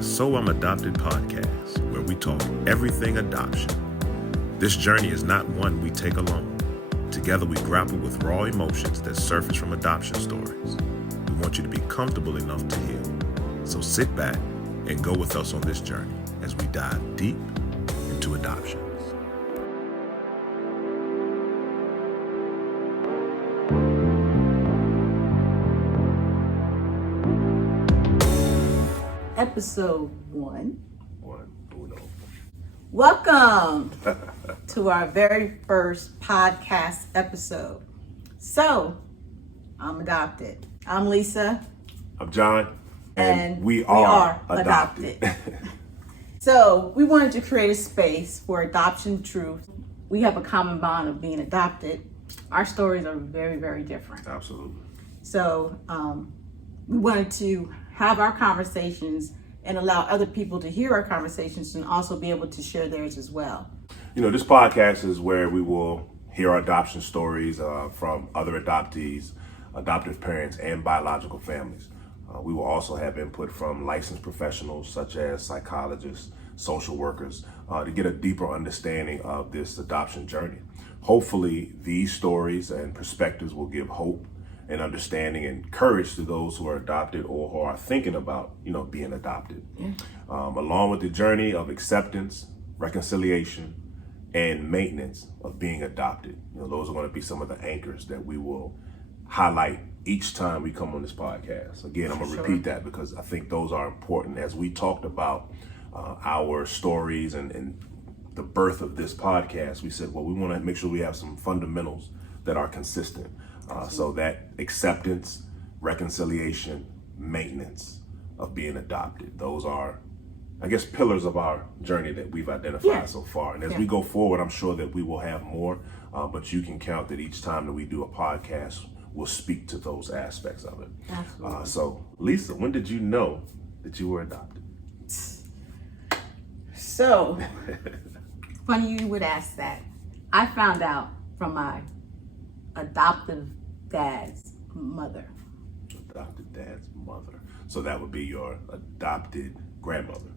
the So I'm Adopted podcast, where we talk everything adoption. This journey is not one we take alone. Together we grapple with raw emotions that surface from adoption stories. We want you to be comfortable enough to heal. So sit back and go with us on this journey as we dive deep into adoptions. Episode 1. Uno. Welcome to our very first podcast episode. So, I'm adopted. I'm Lisa. I'm John. And we are adopted. So, we wanted to create a space for adoption truth. We have a common bond of being adopted. Our stories are very, very different. Absolutely. So, we wanted to have our conversations and allow other people to hear our conversations and also be able to share theirs as well. You know, this podcast is where we will hear adoption stories from other adoptees, adoptive parents, and biological families. We will also have input from licensed professionals such as psychologists, social workers, to get a deeper understanding of this adoption journey. Hopefully, these stories and perspectives will give hope and understanding and courage to those who are adopted or who are thinking about, being adopted. Along with the journey of acceptance, reconciliation, and maintenance of being adopted. Those are going to be some of the anchors that we will highlight each time we come on this podcast. Again, I'm going to repeat that because I think those are important. As we talked about our stories and the birth of this podcast, we said, well, we want to make sure we have some fundamentals that are consistent. So that acceptance, reconciliation, maintenance of being adopted. Those are, I guess, pillars of our journey that we've identified so far. And as we go forward, I'm sure that we will have more, but you can count that each time that we do a podcast, we'll speak to those aspects of it. Absolutely. So, Lisa, when did you know that you were adopted? So, funny you would ask that. I found out from my adoptive dad's mother. Adopted dad's mother. So that would be your adopted grandmother?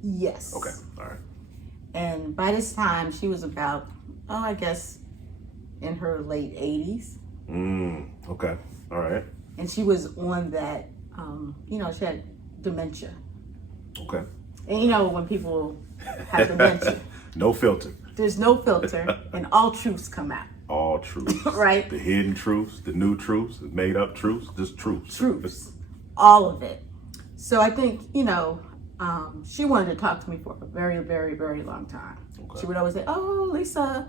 Yes. Okay, all right. And by this time, she was about, I guess, in her late 80s. Okay, all right. And she was on that, she had dementia. Okay. And when people have dementia. No filter. There's no filter, and all truths come out. All truths. Right. The hidden truths, the new truths, the made up truths, just truths. Truths. All of it. So I think, she wanted to talk to me for a very, very, very long time. Okay. She would always say, oh, Lisa,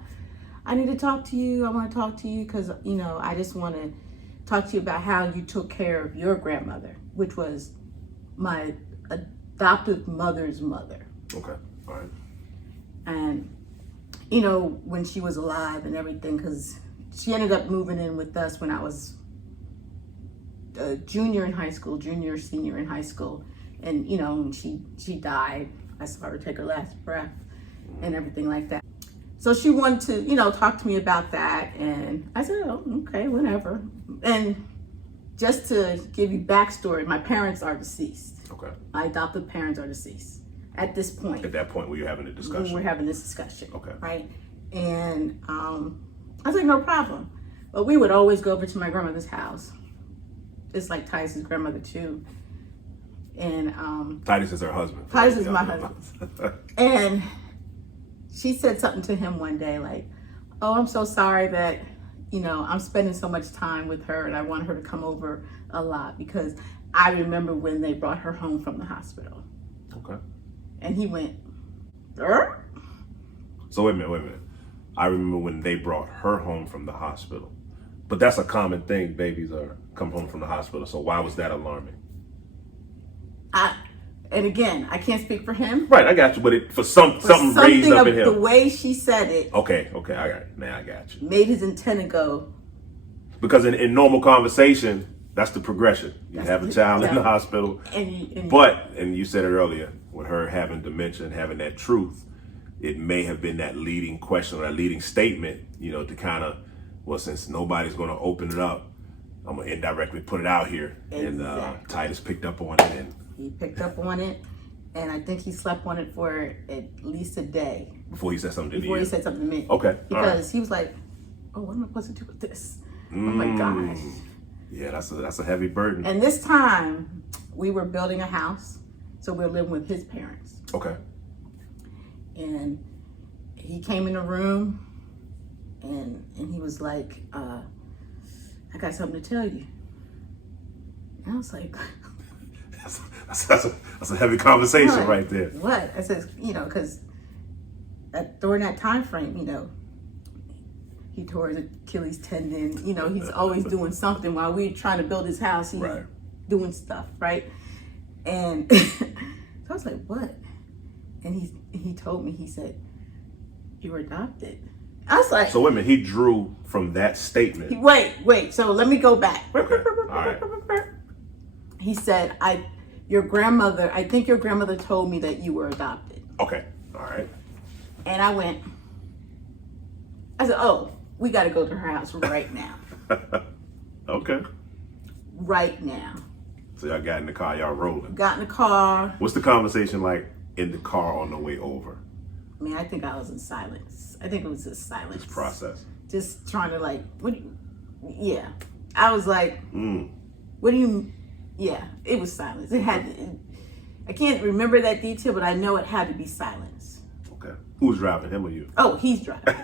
I need to talk to you. I want to talk to you because, I just want to talk to you about how you took care of your grandmother, which was my adoptive mother's mother. Okay. All right. And when she was alive and everything, because she ended up moving in with us when I was a junior, senior in high school. And, when she died, I saw her take her last breath and everything like that. So she wanted to, talk to me about that. And I said, oh, okay, whatever. And just to give you backstory, my parents are deceased. Okay. My adoptive parents are deceased. At this point. At that point where you're having a discussion. We're having this discussion. Okay. Right? And I was like, no problem. But we would always go over to my grandmother's house. It's like Titus's grandmother too. And Titus is her husband. Titus is my husband. And she said something to him one day like, oh, I'm so sorry that, I'm spending so much time with her and I want her to come over a lot because I remember when they brought her home from the hospital. Okay. And he went, So wait a minute. I remember when they brought her home from the hospital. But that's a common thing, babies come home from the hospital. So why was that alarming? And again, I can't speak for him. Right, I got you. But something raised up in him. The way she said it. Okay, I got it. Now I got you. Made his antenna go. Because in normal conversation, that's the progression. You have a child in the hospital. And you said it earlier, with her having dementia and having that truth, it may have been that leading question or that leading statement, to kind of, well, since nobody's going to open it up, I'm going to indirectly put it out here. Exactly. And Titus picked up on it. He picked up on it. And I think he slept on it for at least a day. Before he said something to you? Before he said something to me. Okay. Because he was like, oh, what am I supposed to do with this? Oh my gosh. Yeah, that's a heavy burden. And this time, we were building a house. So we were living with his parents. Okay. And he came in the room and he was like, I got something to tell you. And I was like, that's a heavy conversation right there. What? I said, because during that time frame, he tore his Achilles tendon. He's always doing something while we're trying to build his house. He's doing stuff, right? And so I was like, what? And he told me, he said, you were adopted. I was like... So wait a minute, he drew from that statement. Wait, so let me go back. Okay. All right. He said, I think your grandmother told me that you were adopted. Okay, all right. And I said, oh, we got to go to her house right now. Okay. Right now. So y'all got in the car, y'all rolling. Got in the car. What's the conversation like in the car on the way over? I mean, I think I was in silence. I think it was just silence. Just process. Just trying to I was like, what do you, it was silence. I can't remember that detail, but I know it had to be silence. Okay. Who's driving, him or you? Oh, he's driving.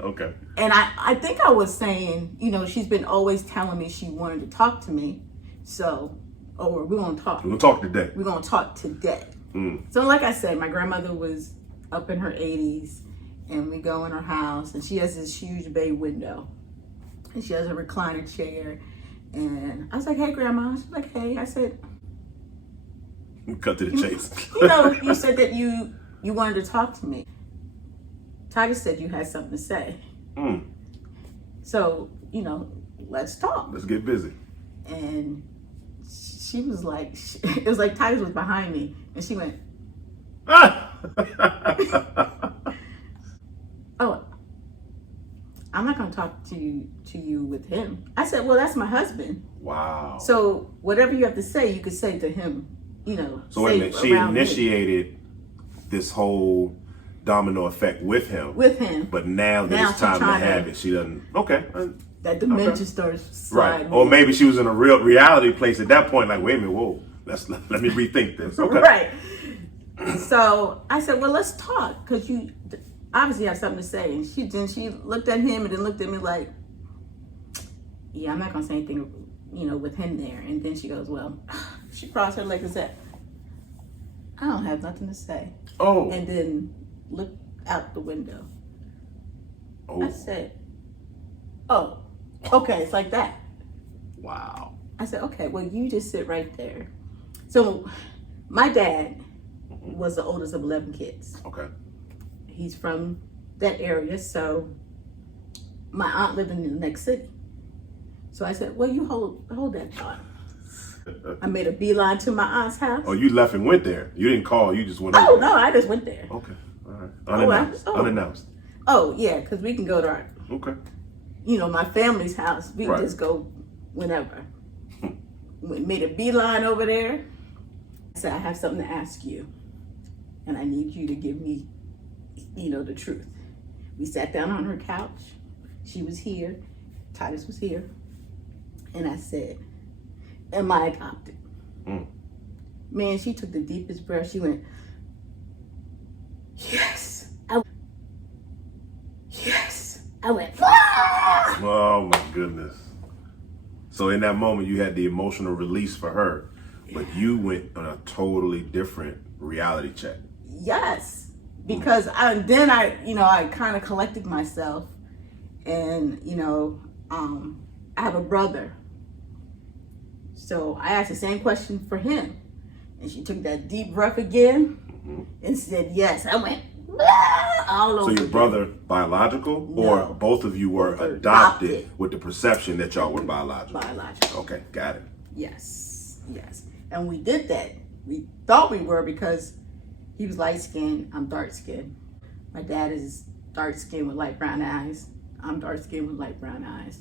Okay. And I think I was saying, she's been always telling me she wanted to talk to me. So, we're going to talk. We're going to talk today. We're going to talk today. So like I said, my grandmother was up in her 80s, and we go in her house, and she has this huge bay window, and she has a recliner chair. And I was like, hey, Grandma. She's like, hey. I said... Cut to the chase. You said that you wanted to talk to me. Titus said you had something to say. So, let's talk. Let's get busy. And she was like, it was like Titus was behind me, and she went, oh, I'm not going to talk to you with him. I said, well, that's my husband. Wow. So whatever you have to say, you could say to him, So wait a minute, she initiated this whole domino effect with him. But now that it's time to have it, she doesn't. Okay. That dimension starts sliding. Right. Or maybe she was in a real reality place at that point. Like, wait a minute, whoa, let me rethink this. Okay. Right. So I said, well, let's talk, because you obviously have something to say. And she looked at him and then looked at me like, yeah, I'm not gonna say anything, with him there. And then she goes, well, she crossed her legs and said, I don't have nothing to say. Oh. And then looked out the window. Oh. I said, oh, okay, it's like that. Wow. I said, okay, well, you just sit right there. So my dad was the oldest of 11 kids. Okay. He's from that area, so my aunt lived in the next city. So I said, well, you hold that thought. I made a beeline to my aunt's house. Oh, you left and went there. You didn't call, you just went over. Oh, no, I just went there. Okay, all right. Unannounced. Unannounced. Oh, yeah, because we can go to our, my family's house. We can just go whenever. We made a beeline over there. I said, I have something to ask you, and I need you to give me, the truth. We sat down on her couch. She was here. Titus was here. And I said, am I adopted? Man, she took the deepest breath. She went, yes. Yes. I went, ah! Oh my goodness. So in that moment, you had the emotional release for her, but you went on a totally different reality check. Yes, because I kind of collected myself, and I have a brother. So I asked the same question for him, and she took that deep breath again and said yes. I went all over. So your brother biological, No. or both of you were adopted with the perception that y'all were biological? Biological. Okay, got it. Yes. And we did that. We thought we were, because he was light skinned, I'm dark skinned. My dad is dark skinned with light brown eyes. I'm dark skinned with light brown eyes.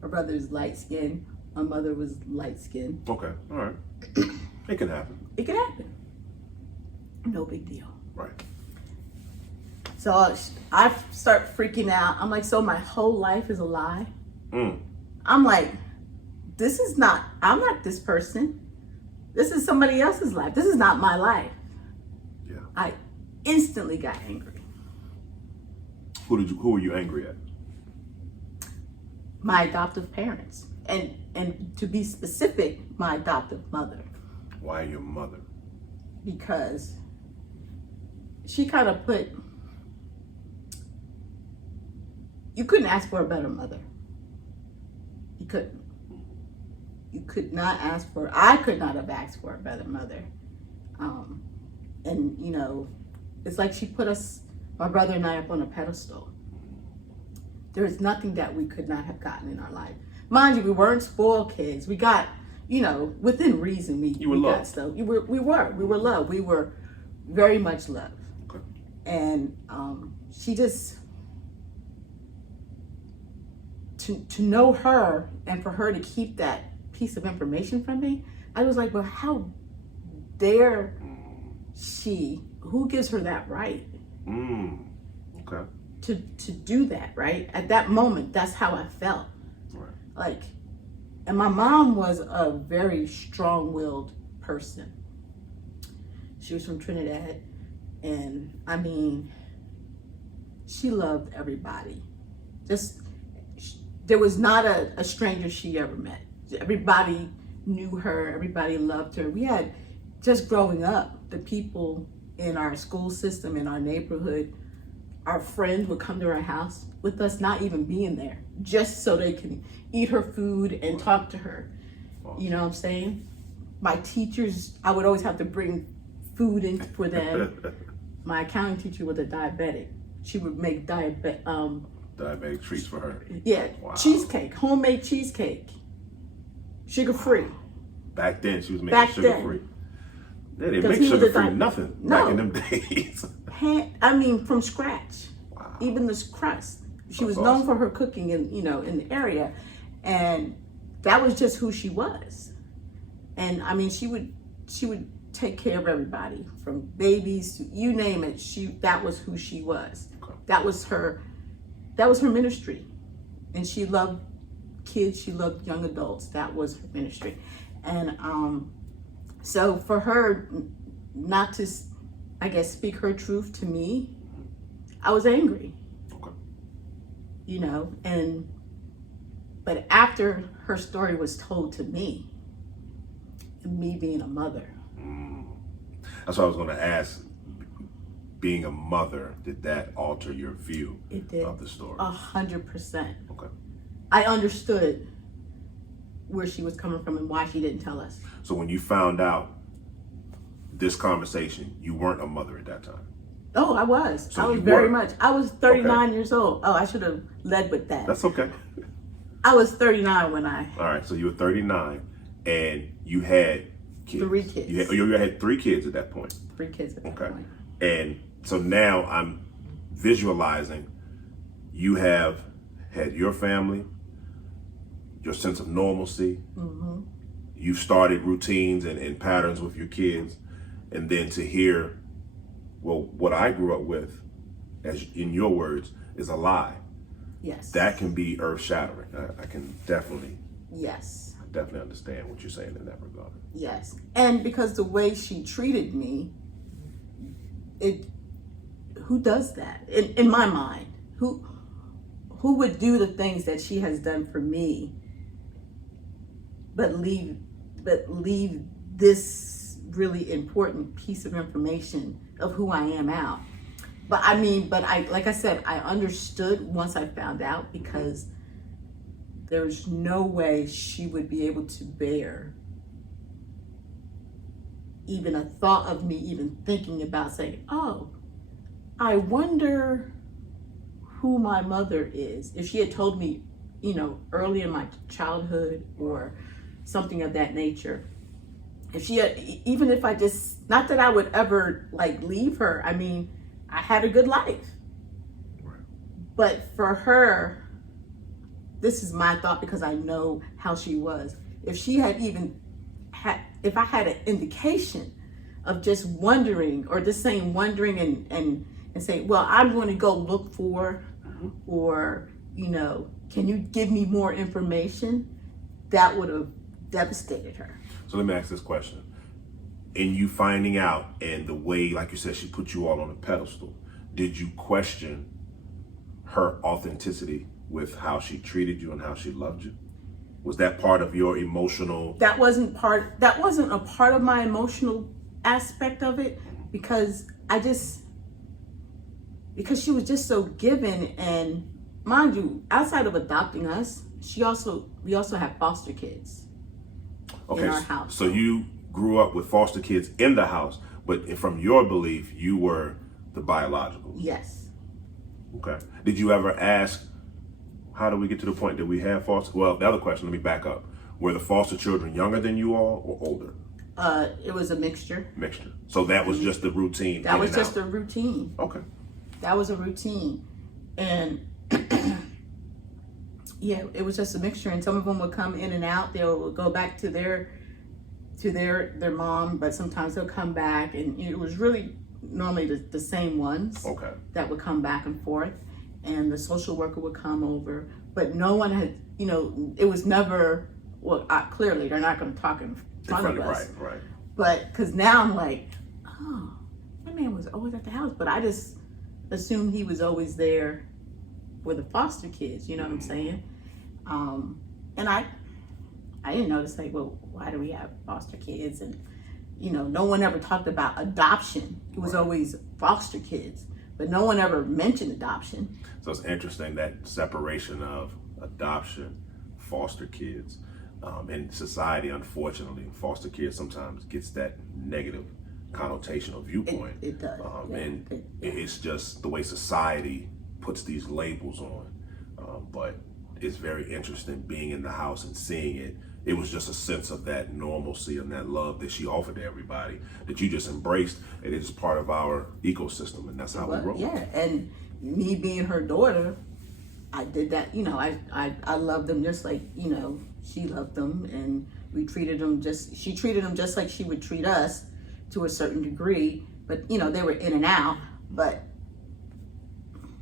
My brother is light skinned. My mother was light skinned. Okay, all right. It can happen. It can happen. No big deal. Right. So I start freaking out. I'm like, so my whole life is a lie? I'm like, I'm not this person. This is somebody else's life. This is not my life. Yeah. I instantly got angry. Who were you angry at? My adoptive parents. And to be specific, my adoptive mother. Why your mother? Because she kind of you couldn't ask for a better mother. You couldn't. I could not have asked for a better mother. And it's like she put my brother and I, up on a pedestal. There is nothing that we could not have gotten in our life. Mind you, we weren't spoiled kids. We got, within reason, we got stuff. We were loved. We were very much loved. Okay. And she just, to know her and for her to keep that piece of information from me, I was like, well, how dare she? Who gives her that right? Okay. To do that, right? At that moment, that's how I felt. Right. And my mom was a very strong-willed person. She was from Trinidad, and I mean, she loved everybody. There was not a stranger she ever met. Everybody knew her, everybody loved her. We had, just growing up, the people in our school system, in our neighborhood, our friends would come to our house with us not even being there, just so they can eat her food and talk to her. You know what I'm saying? My teachers, I would always have to bring food in for them. My accounting teacher was a diabetic. She would make diabetic treats for her. Yeah, wow. Cheesecake, homemade cheesecake, sugar-free. Back then, she was making sugar-free. They didn't make sugar-free nothing back in them days. From scratch. Wow. Even the crust. She was awesome. Known for her cooking in the area, and that was just who she was. And I mean, she would take care of everybody, from babies to you name it. That was who she was. Okay. That was her ministry. And she loved kids, she loved young adults. That was her ministry. And so for her not to, I guess, speak her truth to me, I was angry. Okay. But after her story was told to me, me being a mother. That's what I was going to ask. Being a mother, did that alter your view of the story? 100%. Okay. I understood where she was coming from and why she didn't tell us. So when you found out this conversation, you weren't a mother at that time? Oh, I was. So I was very much. I was 39 years old. Oh, I should have led with that. That's okay. I was 39 when I... All right, so you were 39 and you had kids. 3 kids. You had 3 kids at that point. 3 kids at that point. And so now I'm visualizing you have had your family, your sense of normalcy. Mm-hmm. You've started routines and patterns with your kids. And then to hear, well, what I grew up with, as in your words, is a lie. Yes. That can be earth-shattering. I can definitely... Yes. I definitely understand what you're saying in that regard. Yes. And because the way she treated me, who does that? In my mind, who would do the things that she has done for me, but leave this really important piece of information of who I am out? But like I said, I understood once I found out, because there's no way she would be able to bear even a thought of me even thinking about saying, oh, I wonder who my mother is. If she had told me, early in my childhood or something of that nature, if she had, even if I just, not that I would ever leave her. I mean, I had a good life. Right. But for her, this is my thought because I know how she was. If she had if I had an indication of just wondering, or just saying wondering and saying, well, I'm going to go look for, or, you know, can you give me more information? That would have devastated her. So let me ask this question. In you finding out, and the way, like you said, she put you all on a pedestal, did you question her authenticity with how she treated you and how she loved you? Was that part of your emotional? That wasn't a part of my emotional aspect of it, because she was just so given. And mind you, outside of adopting us, we also have foster kids in our house. So you grew up with foster kids in the house, but from your belief, you were the biological. Yes. Okay. Did you ever ask, how do we get to the point that we have foster? Well, the other question, let me back up. Were the foster children younger than you all or older? It was a mixture. So that was just the routine. That was just a routine. Okay. That was a routine. And yeah, it was just a mixture. And some of them would come in and out. They would go back to their mom, but sometimes they'll come back, and it was really normally the same ones. Okay. That would come back and forth, and the social worker would come over, but no one had, you know, it was never, well, clearly they're not going to talk in front of us. Right. But because now I'm like, oh, that man was always at the house, but I just assumed he was always there with the foster kids, you know what I'm saying? And I didn't notice, like, well, why do we have foster kids? And, you know, no one ever talked about adoption. It was always foster kids, but no one ever mentioned adoption. So it's interesting, that separation of adoption, foster kids. In society, unfortunately, foster kids sometimes gets that negative connotation or viewpoint. It does. It's just the way society puts these labels on. But it's very interesting being in the house and seeing it. It was just a sense of that normalcy and that love that she offered to everybody, that you just embraced. It is part of our ecosystem, and that's how we roll. Yeah, and me being her daughter, I did that. You know, I loved them just like, you know, she loved them, and she treated them just like she would treat us to a certain degree. But, you know, they were in and out. But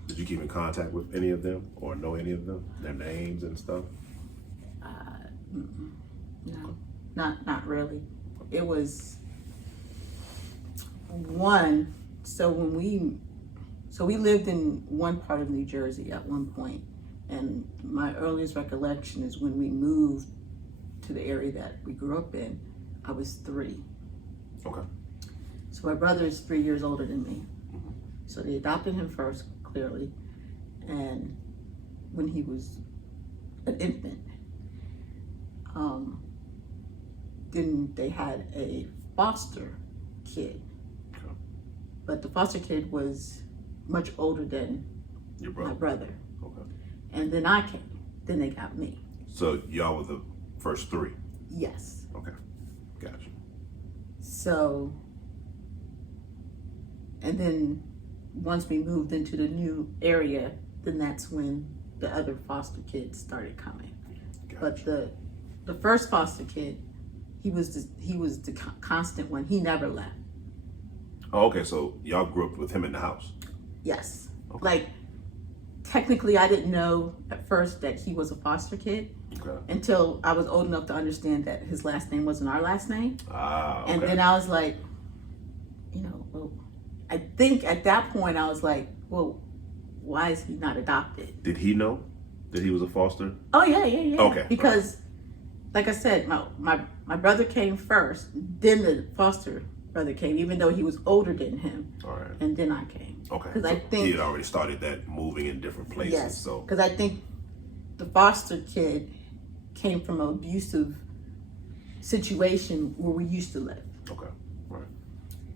did you keep in contact with any of them or know any of them, their names and stuff? No, not really. It was one. So we lived in one part of New Jersey at one point, and my earliest recollection is when we moved to the area that we grew up in. I was 3. Okay. So my brother is 3 years older than me. So they adopted him first, clearly, and when he was an infant. Then they had a foster kid, but the foster kid was much older than your brother. My brother. Okay. And then I came. Then they got me. So y'all were the first 3? Yes. Okay, gotcha. So, and then once we moved into the new area, then that's when the other foster kids started coming. Gotcha. But the first foster kid, he was the constant one. He never left. Oh, okay. So y'all grew up with him in the house. Yes. Okay. Like, technically, I didn't know at first that he was a foster kid until I was old enough to understand that his last name wasn't our last name. Okay. And then I was like, you know, well, I think at that point I was like, well, why is he not adopted? Did he know that he was a foster? Oh yeah. Okay. Because, like I said, my brother came first, then the foster brother came, even though he was older than him. All right. And then I came. Okay. Because So I think he had already started that moving in different places. yes. So Because I think the foster kid came from an abusive situation where we used to live. okay. Right.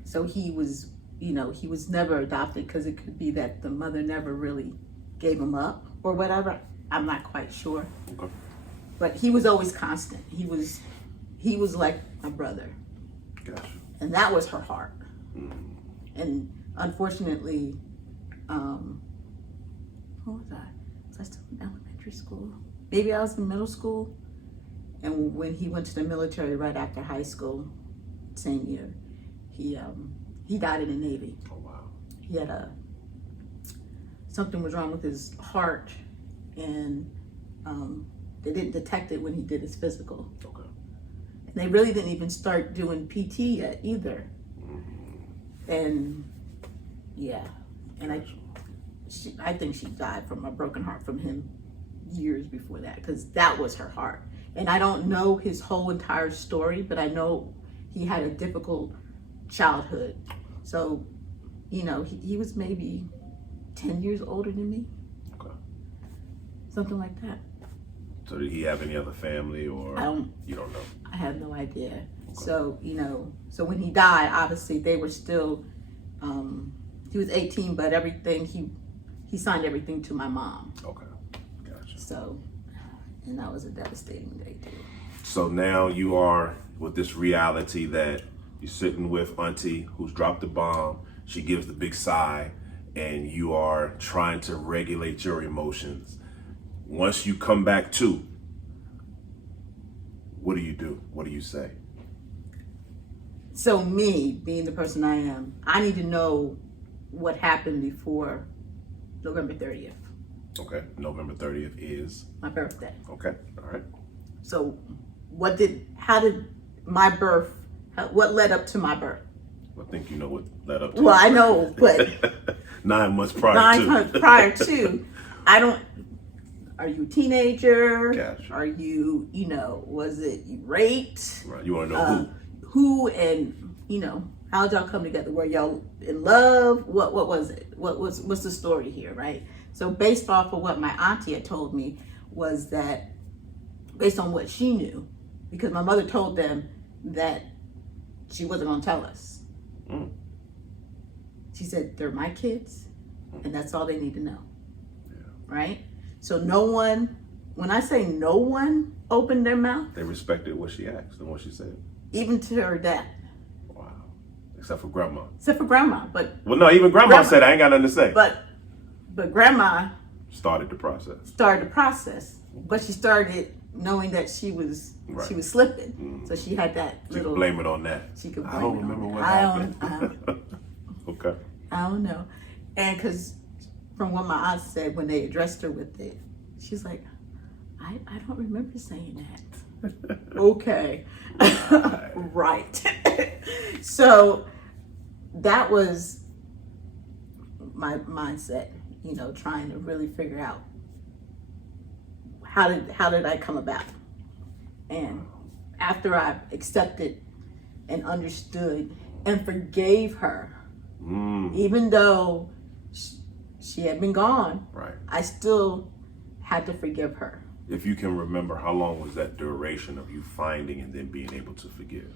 So he was, you know, he was never adopted, because it could be that the mother never really gave him up or whatever. I'm not quite sure. Okay. But he was always constant. He was like my brother. Gotcha. And that was her heart. And unfortunately, what was I? Was I still in elementary school? Maybe I was in middle school. And when he went to the military right after high school, same year, He died in the Navy. Oh wow. He had something was wrong with his heart, and they didn't detect it when he did his physical. Okay. And they really didn't even start doing PT yet either. And yeah, and I think she died from a broken heart from him years before that, because that was her heart. And I don't know his whole entire story, but I know he had a difficult childhood. So, you know, he was maybe 10 years older than me. Okay. Something like that. So did he have any other family, or you don't know? I have no idea. Okay. So, you know, so when he died, obviously they were still, he was 18, but everything, he signed everything to my mom. Okay, gotcha. So, and that was a devastating day too. So now you are with this reality that you're sitting with Auntie who's dropped the bomb. She gives the big sigh, and you are trying to regulate your emotions. Once you come back to, what do you do? What do you say? So me, being the person I am, I need to know what happened before November 30th. Okay, November 30th is? My birthday. Okay, all right. So how did my birth, what led up to my birth? I think you know what led up to. Well, I know, but 9 months prior 9 months prior to, are you a teenager? Gotcha. Are you, was it you raped? Right, you want to know who, and, how did y'all come together? Were y'all in love? What was it? What's the story here, right? So based off of what my auntie had told me was that, based on what she knew, because my mother told them that she wasn't going to tell us. She said, they're my kids, and that's all they need to know. Yeah. Right? So no one, when I say no one opened their mouth. They respected what she asked and what she said. Even to her dad. Wow. Except for grandma. Except for grandma, but. Well, no, even grandma said, I ain't got nothing to say. But grandma. Started the process. But she started knowing that she was slipping. So she had that She could blame it on that. She could blame I don't it remember on what that. happened. Okay. I don't know. And because from what my aunt said when they addressed her with it, she's like, I don't remember saying that. Okay. Right. So that was my mindset, trying to really figure out how did I come about. And after I accepted and understood and forgave her, even though she had been gone, right, I still had to forgive her. If you can remember, how long was that duration of you finding and then being able to forgive?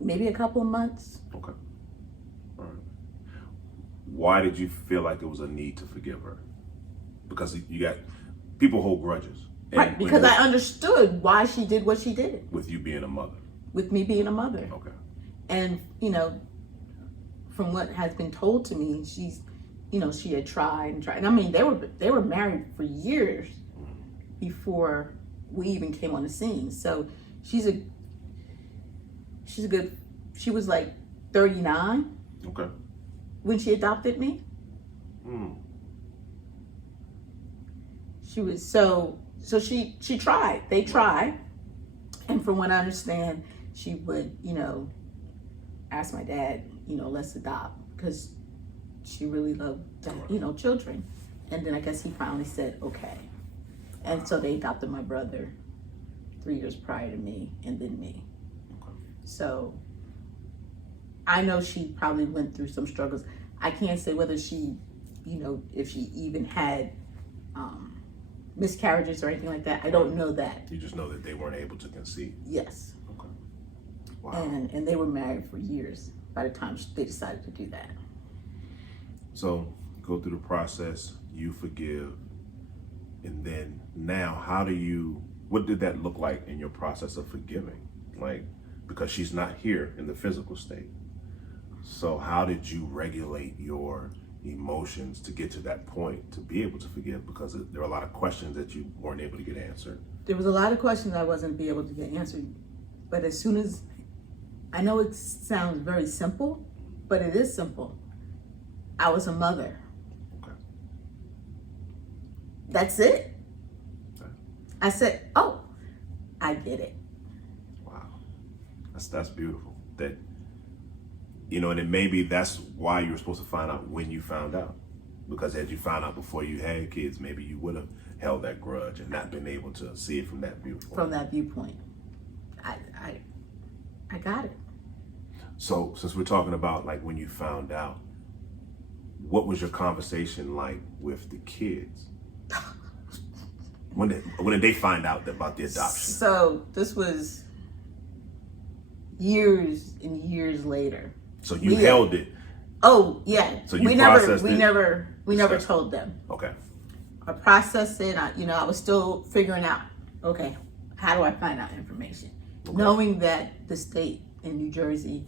Maybe a couple of months. Okay. All right. Why did you feel like there was a need to forgive her? Because you got people hold grudges. Right, because I understood why she did what she did. With you being a mother. With me being a mother. Okay. And, from what has been told to me, she's, she had tried and tried. And I mean, they were married for years before we even came on the scene. So she was like 39. Okay. When she adopted me. She was so she tried. They tried. And from what I understand, she would, ask my dad, let's adopt, because she really loved, children. And then I guess he finally said, okay. And so they adopted my brother 3 years prior to me, and then me. Okay. So I know she probably went through some struggles. I can't say whether she, if she even had miscarriages or anything like that. I don't know that. You just know that they weren't able to conceive. Yes. Okay. Wow. And they were married for years by the time they decided to do that. So go through the process, you forgive, and then now what did that look like in your process of forgiving? Like, because she's not here in the physical state. So how did you regulate your emotions to get to that point to be able to forgive, because there are a lot of questions that you weren't able to get answered. There was a lot of questions I wasn't be able to get answered, but as soon as, I know it sounds very simple, but it is simple. I was a mother. Okay. That's it. Okay. I said, oh, I get it. Wow. That's beautiful. That, you know, and it maybe that's why you were supposed to find out when you found out. Because had you found out before you had kids, maybe you would have held that grudge and not been able to see it from that viewpoint. From that viewpoint. I got it. So since we're talking about like when you found out, what was your conversation like with the kids? When did they find out about the adoption? So this was years and years later. So you held it. Oh yeah. So you processed it. We never told them. Okay. I processed it. I was still figuring out. Okay, how do I find out information? Okay. Knowing that the state in New Jersey,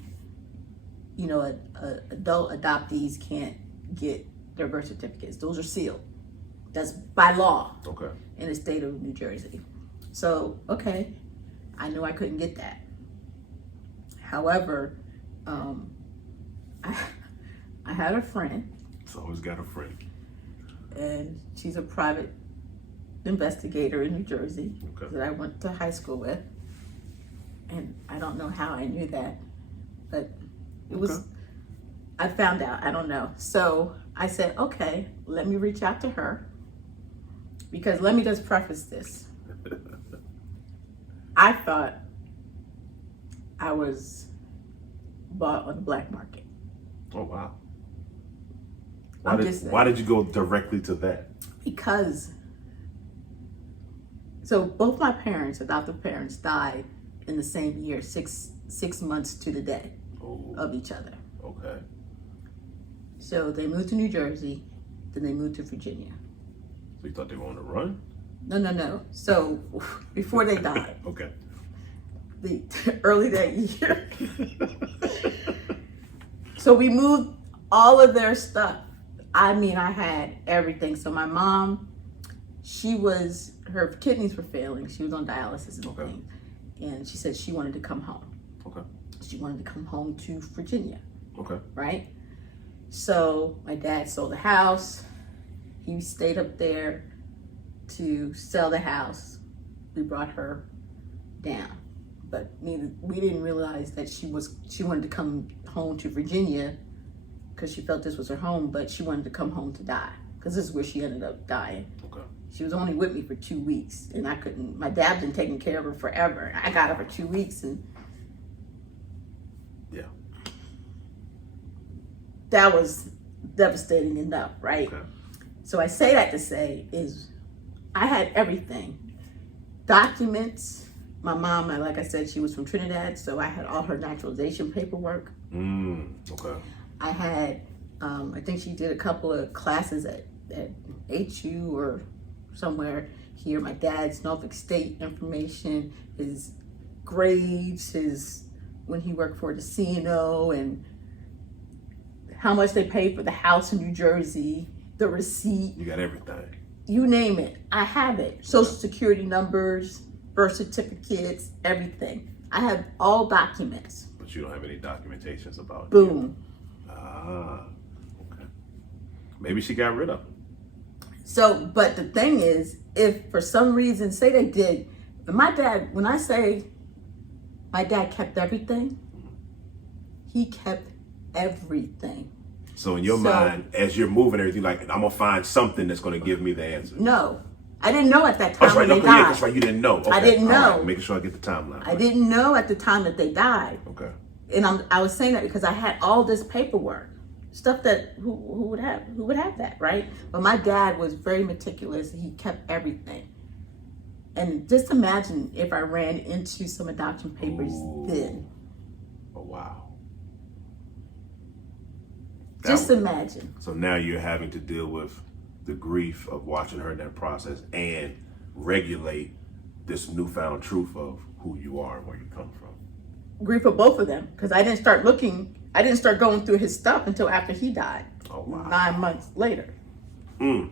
adult adoptees can't get their birth certificates. Those are sealed. That's by law. Okay. In the state of New Jersey. So, okay, I knew I couldn't get that. However, I had a friend. It's always got a friend. And she's a private investigator in New Jersey that I went to high school with. And I don't know how I knew that, but it was, I found out, I don't know. So I said, okay, let me reach out to her. Because let me just preface this. I thought I was bought on the black market. Oh, wow. Why did you go directly to that? Because, so both my parents, adoptive parents, died in the same year, six months to the day of each other. Okay. So they moved to New Jersey, then they moved to Virginia. So you thought they were on the run? No. So before they died. Okay. The early that year. So we moved all of their stuff. I mean, I had everything. So my mom, her kidneys were failing. She was on dialysis and things. And she said she wanted to come home. Okay. She wanted to come home to Virginia. Okay. Right? So my dad sold the house. He stayed up there to sell the house. We brought her down. But we didn't realize that she wanted to come home to Virginia because she felt this was her home, but she wanted to come home to die because this is where she ended up dying. Okay. She was only with me for 2 weeks and my dad been taking care of her forever. I got her for 2 weeks and yeah. That was devastating enough, right? Okay. So I say that to say is I had everything. Documents. My mom, like I said, she was from Trinidad, so I had all her naturalization paperwork. Okay. I had, I think she did a couple of classes at HU or somewhere here. My dad's Norfolk State information, his grades, when he worked for the CNO, and how much they paid for the house in New Jersey, the receipt. You got everything. You name it, I have it. Social Security numbers, birth certificates, everything. I have all documents. But you don't have any documentations about it. Boom. Okay. Maybe she got rid of them. So, but the thing is, if for some reason, say they did, my dad, when I say my dad kept everything, he kept everything. So in your mind, as you're moving everything, like, I'm going to find something that's going to give me the answer. No. I didn't know at that time when they died. Yeah, that's right. You didn't know. Okay. I didn't know. Right. Making sure I get the timeline. I didn't know at the time that they died. Okay. And I was saying that because I had all this paperwork, stuff that who would have that, right? But my dad was very meticulous. He kept everything. And just imagine if I ran into some adoption papers then. Oh wow. Just imagine. So now you're having to deal with the grief of watching her in that process and regulate this newfound truth of who you are and where you come from. Grief for both of them, because I didn't start going through his stuff until after he died. Oh, wow. 9 months later. Mm.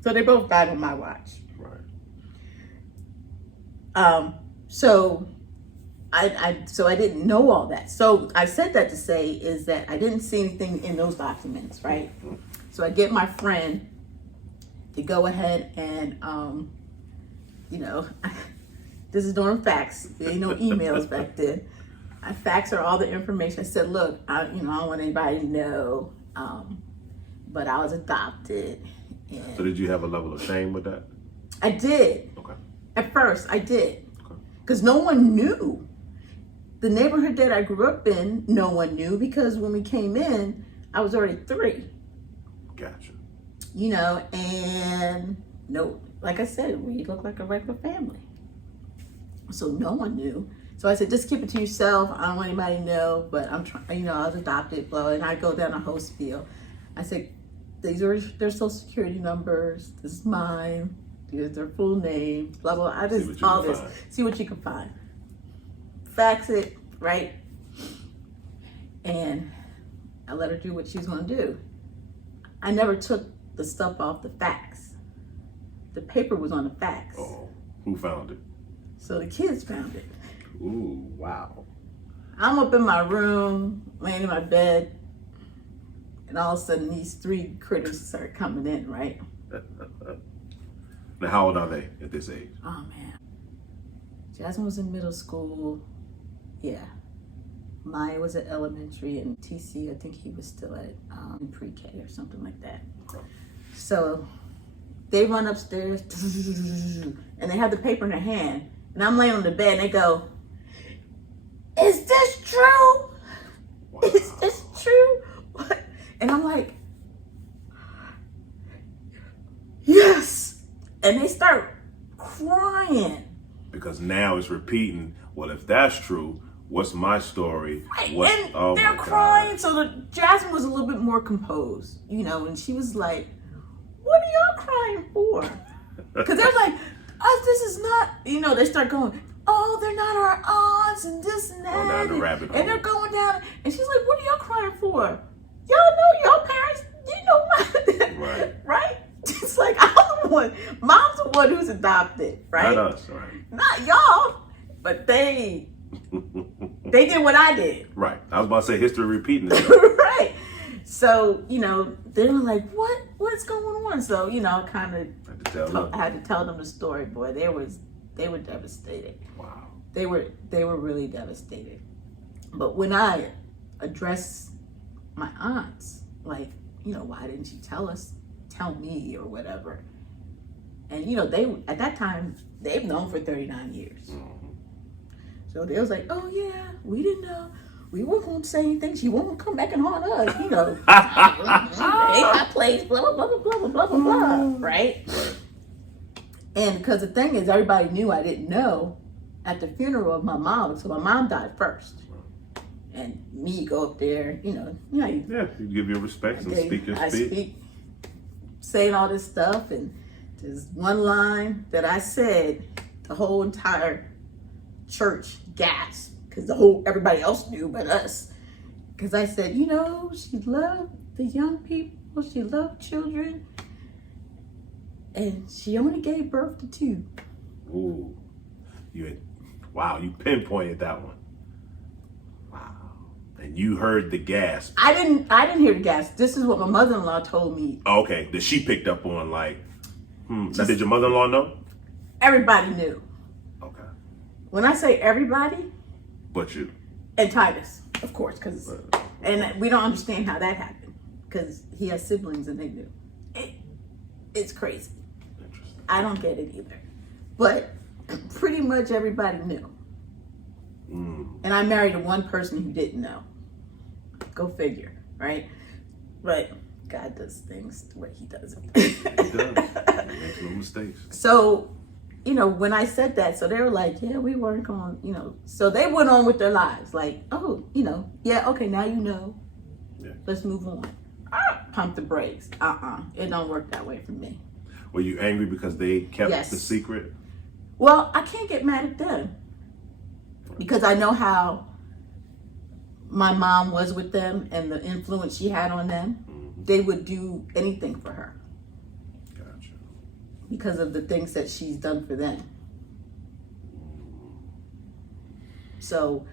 So they both died on my watch. Right. So I didn't know all that. So I said that to say is that I didn't see anything in those documents, right? Mm-hmm. So I get my friend to go ahead and, this is during fax. There ain't no emails back then. I faxed her all the information. I said, look, I don't want anybody to know, but I was adopted. And So did you have a level of shame with that? I did. Okay. At first, I did. Okay. Because no one knew. The neighborhood that I grew up in, no one knew, because when we came in, I was already 3. Gotcha. And no, like I said, we look like a regular family. So no one knew. So I said, just keep it to yourself. I don't want anybody to know, but I'm trying, I was adopted, blah, and I go down a whole spiel. I said, these are their social security numbers. This is mine. Here's their full names, blah, blah. I just, all this. See what you can find. Fax it, right? And I let her do what she was going to do. I never took the stuff off the fax. The paper was on the fax. Oh, who found it? So the kids found it. Ooh, wow. I'm up in my room, laying in my bed, and all of a sudden these 3 critters start coming in, right? Now, how old are they at this age? Oh, man. Jasmine was in middle school. Yeah. Maya was at elementary, and TC, I think he was still at pre-K or something like that. Okay. So they run upstairs, and they have the paper in their hand, and I'm laying on the bed, and they go, is this true? Wow. Is this true? What? And I'm like, yes. And they start crying. Because now it's repeating, well, if that's true, what's my story? Right. What, And oh they're my crying. God. So Jasmine was a little bit more composed, and she was like, what are y'all crying for? Because they're like, this is not, they start going, oh, they're not our aunts and this and that. Oh, down the rabbit hole. And they're going down. And she's like, what are y'all crying for? Y'all know your parents, mine. Right. Right? It's like, I'm the one. Mom's the one who's adopted, right? Not us, right? Not y'all. But they did what I did. Right. I was about to say history repeating it. Right. So, they were like, what's going on? So, I kind of had to tell them the story, boy. They were devastated. Wow. They were really devastated. But when I addressed my aunts, like, why didn't you tell me or whatever? And, they, at that time, they've known for 39 years. Mm-hmm. So they was like, oh yeah, we didn't know. We weren't going to say anything. She won't come back and haunt us, ain't my place, blah, blah, blah, blah, blah, blah, blah, blah, right? And because the thing is, everybody knew I didn't know at the funeral of my mom. So my mom died first. And me go up there, you give your respects and speak your speech. I speak, saying all this stuff, and there's one line that I said, the whole entire church gasped, because everybody else knew but us. Because I said, she loved the young people, she loved children, and she only gave birth to 2. Ooh, wow, you pinpointed that one. Wow, and you heard the gasp. I didn't hear the gasp. This is what my mother-in-law told me. Oh, okay, that she picked up on, like, Now, did your mother-in-law know? Everybody knew. Okay. When I say everybody, but you and Titus, of course, and we don't understand how that happened, because he has siblings and they knew. It's crazy. I don't get it either. But pretty much everybody knew. Mm. And I married one person who didn't know. Go figure, right? But God does things the way he does it. He does. He makes no mistakes. So, when I said that, so they were like, yeah, we weren't going, So they went on with their lives. Like, oh, yeah, okay, now you know. Yeah. Let's move on. Pump the brakes. It don't work that way for me. Were you angry because they kept the secret? Well, I can't get mad at them, because I know how my mom was with them and the influence she had on them. Mm. they would do anything for her Gotcha. because of the things that she's done for them. So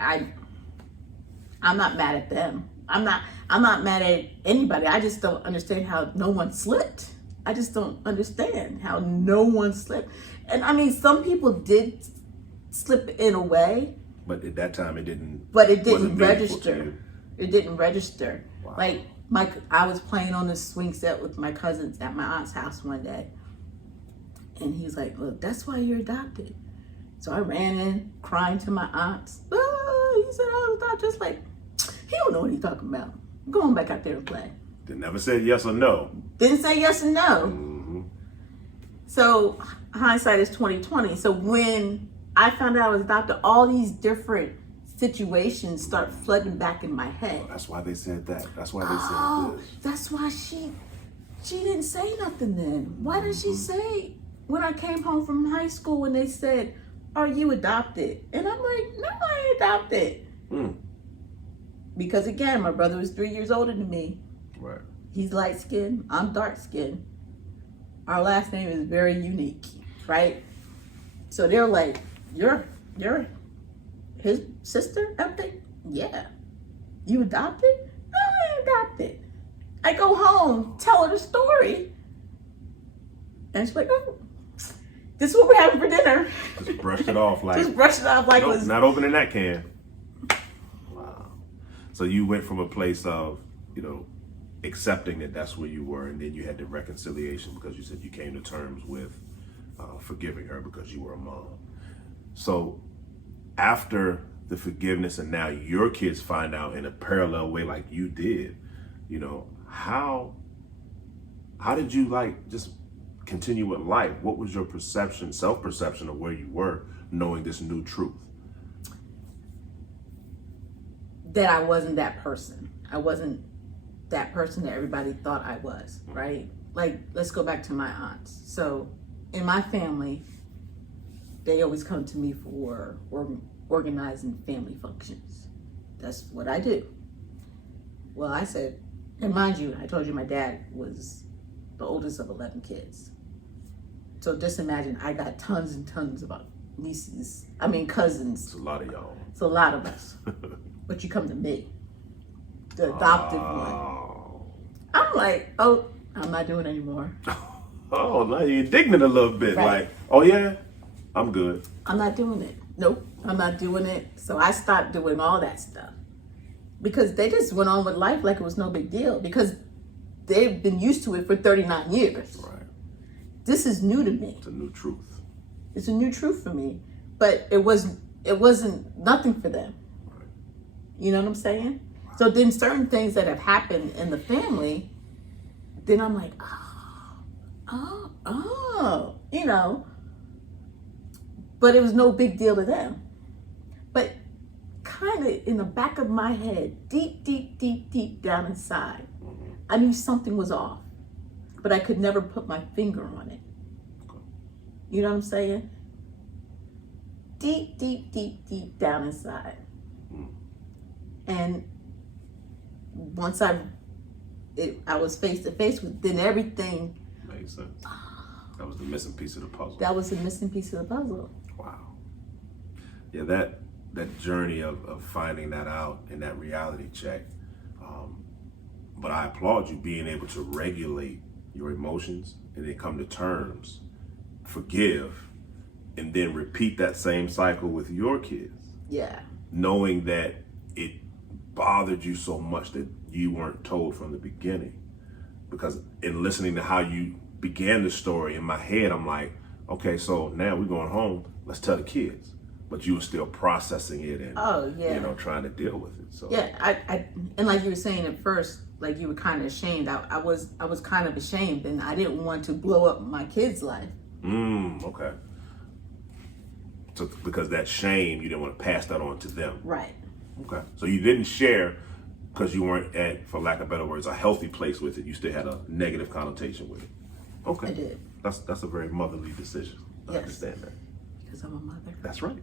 I'm not mad at them. I'm not mad at anybody. I just don't understand how no one slipped. I just don't understand how no one slipped. And I mean, some people did slip in a way, but at that time it didn't. But it didn't wasn't meaningful to register. you. It didn't register. Wow. Like I was playing on this swing set with my cousins at my aunt's house one day, and he was like, "Look, that's why you're adopted." So I ran in crying to my aunts. Oh, he said I was adopted. Just like, he don't know what he's talking about. Go on back out there and play. They never said yes or no. Didn't say yes and no. Mm-hmm. So hindsight is 20/20. So when I found out I was adopted, all these different situations start flooding back in my head. Oh, that's why they said that. That's why they said this. That's why she didn't say nothing then. Why did she say when I came home from high school when they said, "Are you adopted?" And I'm like, "No, I ain't adopted." Because again, my brother was 3 years older than me. Right. He's light skinned, I'm dark skinned. Our last name is very unique, right? So they're like, You're his sister? I'm like, yeah. You adopted? No, I ain't adopted. I go home, tell her the story. And she's like, oh, this is what we're having for dinner. Just brushed it off like. Just brushed it off like nope, it was not opening that can. Wow. So you went from a place of, accepting that that's where you were, and then you had the reconciliation because you said you came to terms with forgiving her because you were a mom. So after the forgiveness and now your kids find out in a parallel way like you did, how did you just continue with life? What was your self-perception of where you were knowing this new truth? That I wasn't that person. I wasn't that person that everybody thought I was, right? Like, let's go back to my aunts. So in my family, they always come to me for organizing family functions. That's what I do. Well, I said, and mind you, I told you my dad was the oldest of 11 kids. So just imagine I got tons and tons of cousins. It's a lot of y'all. It's a lot of us. But you come to me, the adoptive one. I'm like, oh, I'm not doing it anymore. Oh, now you're indignant a little bit. Right. Like, oh yeah, I'm good. I'm not doing it. Nope, I'm not doing it. So I stopped doing all that stuff because they just went on with life like it was no big deal because they've been used to it for 39 years. Right. This is new to me. It's a new truth. It's a new truth for me, but it wasn't nothing for them. Right. You know what I'm saying? So then certain things that have happened in the family, then I'm like, but it was no big deal to them. But kind of in the back of my head, deep down inside, I knew something was off, but I could never put my finger on it. You know what I'm saying? Deep down inside. And once I was face to face with, then everything makes sense. That was the missing piece of the puzzle. That was the missing piece of the puzzle. Wow. Yeah, that journey of finding that out and that reality check. But I applaud you being able to regulate your emotions and then come to terms, forgive, and then repeat that same cycle with your kids. Yeah. Knowing that it bothered you so much that you weren't told from the beginning. Because in listening to how you began the story, in my head, I'm like, okay, so now we're going home, let's tell the kids. But you were still processing it and trying to deal with it. So yeah, I and like you were saying at first, like you were kind of ashamed. I was kind of ashamed, and I didn't want to blow up my kids' life. Okay. So because that shame, you didn't want to pass that on to them. Right. Okay. So you didn't share because you weren't at, for lack of better words, a healthy place with it. You still had a negative connotation with it. Okay. I did. That's a very motherly decision. I understand that. Because I'm a mother. That's right.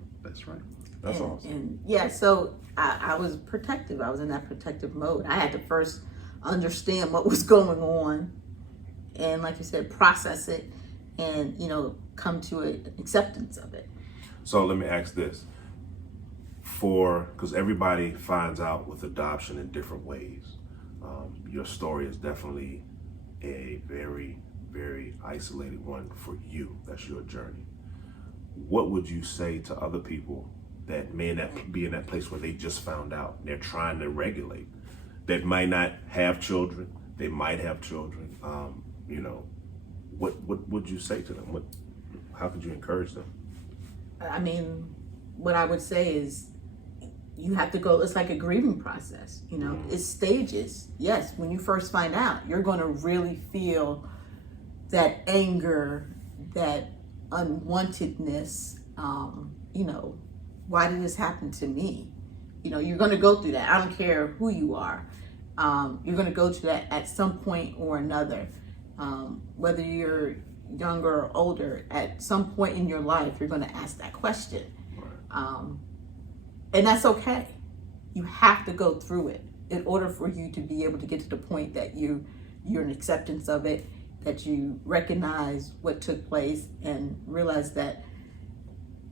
That's awesome. And yeah, so I was protective. I was in that protective mode. I had to first understand what was going on, and like you said, process it, and come to an acceptance of it. So let me ask this. Because everybody finds out with adoption in different ways. Your story is definitely a very, very isolated one for you. That's your journey. What would you say to other people that may not be in that place where they just found out, they're trying to regulate, that might not have children, they might have children, what would you say to them? How could you encourage them? I mean, what I would say is, you have to go, it's like a grieving process, it's stages. Yes, when you first find out, you're going to really feel that anger, that unwantedness, why did this happen to me? You're going to go through that. I don't care who you are. You're going to go through that at some point or another. Whether you're younger or older, at some point in your life, you're going to ask that question. And that's okay. You have to go through it in order for you to be able to get to the point that you're in acceptance of it, that you recognize what took place and realize that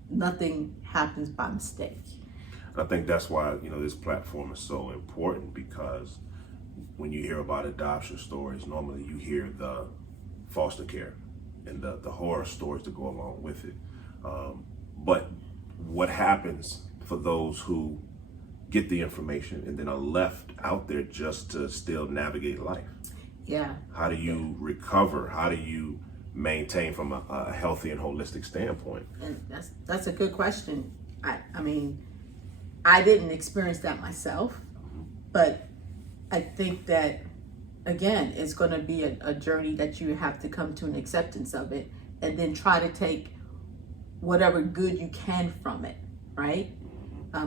nothing happens by mistake. I think that's why, this platform is so important, because when you hear about adoption stories, normally you hear the foster care and the horror stories that go along with it. But what happens for those who get the information and then are left out there just to still navigate life? Yeah. How do you recover? How do you maintain from a healthy and holistic standpoint? And that's a good question. I mean, I didn't experience that myself, but I think that, again, it's going to be a journey that you have to come to an acceptance of it, and then try to take whatever good you can from it, right?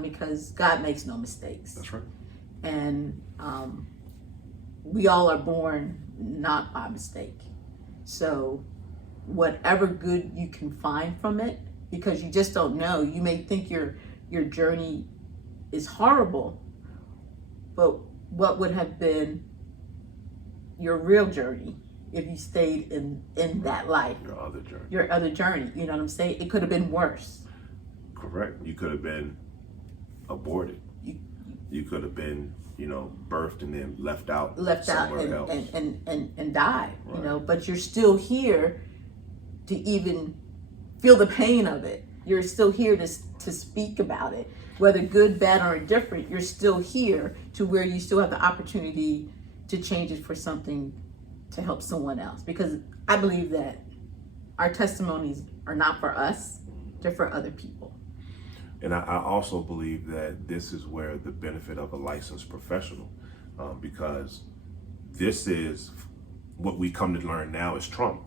Because God makes no mistakes. That's right. And we all are born not by mistake. So whatever good you can find from it, because you just don't know. You may think your journey is horrible, but what would have been your real journey if you stayed in that life? Your other journey. You know what I'm saying? It could have been worse. Correct. You could have been aborted. You could have been, birthed and then left out somewhere else. And died, Right. but you're still here to even feel the pain of it. You're still here to speak about it. Whether good, bad, or indifferent, you're still here to where you still have the opportunity to change it for something to help someone else. Because I believe that our testimonies are not for us, they're for other people. And I also believe that this is where the benefit of a licensed professional, because this is what we come to learn now is trauma.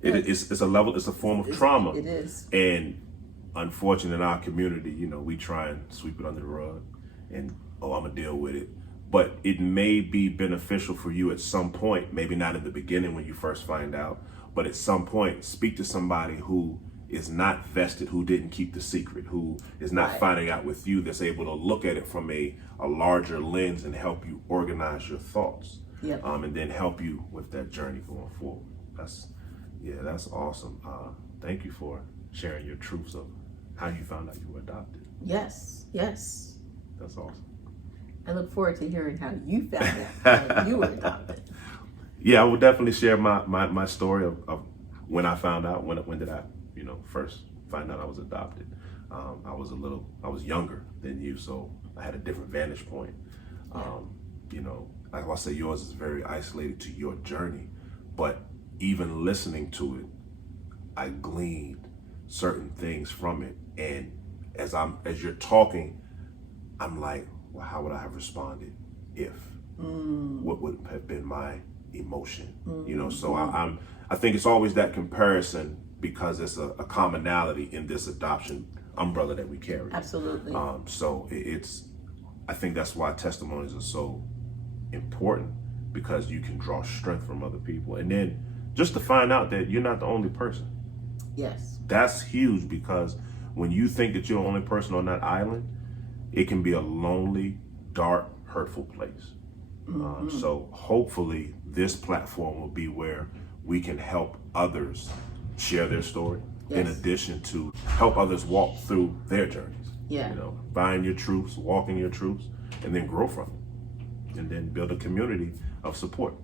It's a form of trauma. It is. And unfortunately in our community, we try and sweep it under the rug and, I'm gonna deal with it. But it may be beneficial for you at some point, maybe not in the beginning when you first find out, but at some point, speak to somebody who is not vested, who didn't keep the secret, who is not Right. finding out with you, that's able to look at it from a larger lens and help you organize your thoughts. Yep. And then help you with that journey going forward. That's awesome. Thank you for sharing your truths of how you found out you were adopted. Yes. That's awesome. I look forward to hearing how you found out that you were adopted. Yeah, I will definitely share my story of when I found out. When did I, first find out I was adopted? I was younger than you, so I had a different vantage point. Like I say, yours is very isolated to your journey, but even listening to it, I gleaned certain things from it. And as you're talking, I'm like, well, how would I have responded if? What would have been my emotion? So I think it's always that comparison, because it's a commonality in this adoption umbrella that we carry. Absolutely. So I think that's why testimonies are so important, because you can draw strength from other people. And then just to find out that you're not the only person. Yes. That's huge, because when you think that you're the only person on that island, it can be a lonely, dark, hurtful place. So hopefully this platform will be where we can help others share their story, in addition to help others walk through their journeys. Yeah. You know, find your truths, walk in your truths, and then grow from it, and then build a community of support.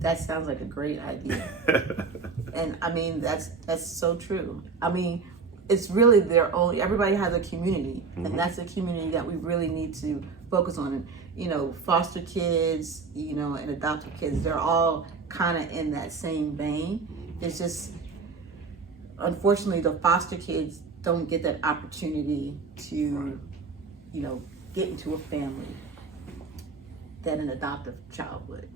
That sounds like a great idea. And I mean, that's so true. I mean, it's really their own, everybody has a community, and that's a community that we really need to focus on. And, you know, foster kids, you know, and adopted kids, they're all kind of in that same vein. It's just, unfortunately, the foster kids don't get that opportunity to, you know, get into a family that an adoptive child would.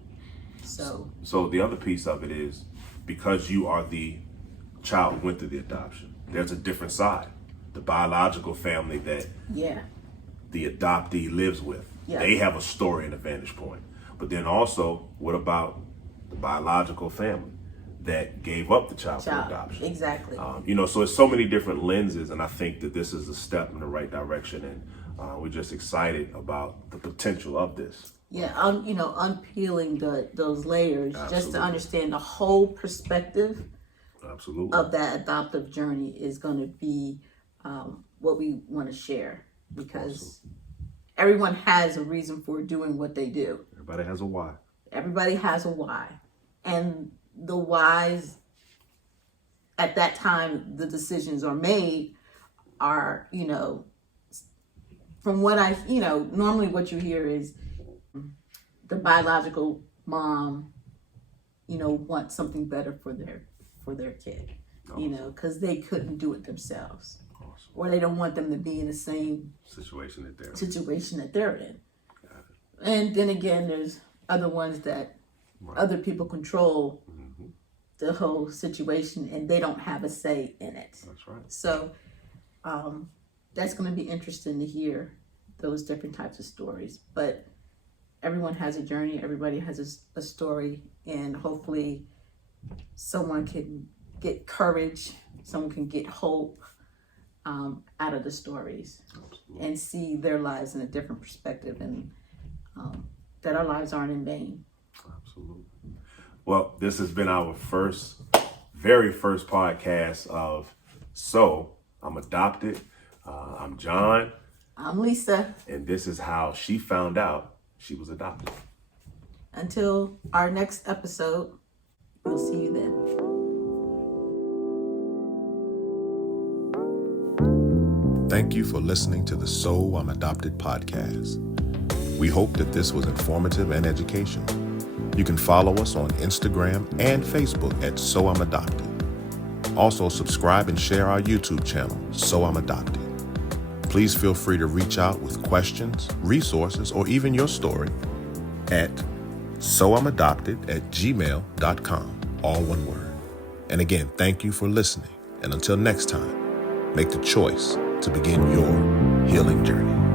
So the other piece of it is, because you are the child who went through the adoption, there's a different side. The biological family that the adoptee lives with, they have a story and a vantage point. But then also, what about the biological family that gave up the child for adoption? Exactly. You know, so it's so many different lenses, and I think that this is a step in the right direction, and we're just excited about the potential of this. Yeah, you know, unpeeling those layers just to understand the whole perspective of that adoptive journey is going to be what we want to share, because everyone has a reason for doing what they do. Everybody has a why. Everybody has a why. And the whys, at that time the decisions are made, are, you know, from what you know, normally what you hear is the biological mom, you know, wants something better for their kid, you know, because they couldn't do it themselves, or they don't want them to be in the same situation that they're in. And then again, there's other ones that other people control the whole situation, and they don't have a say in it. That's right. So that's going to be interesting to hear those different types of stories. But everyone has a journey, everybody has a story, and hopefully someone can get courage, someone can get hope out of the stories. Absolutely. And see their lives in a different perspective, and that our lives aren't in vain. Absolutely. Well, this has been our very first podcast of So I'm Adopted. I'm John. I'm Lisa. And this is how she found out she was adopted. Until our next episode, we'll see you then. Thank you for listening to the So I'm Adopted podcast. We hope that this was informative and educational. You can follow us on Instagram and Facebook at So I'm Adopted. Also, subscribe and share our YouTube channel, So I'm Adopted. Please feel free to reach out with questions, resources, or even your story at soimadopted@gmail.com, all one word. And again, thank you for listening. And until next time, make the choice to begin your healing journey.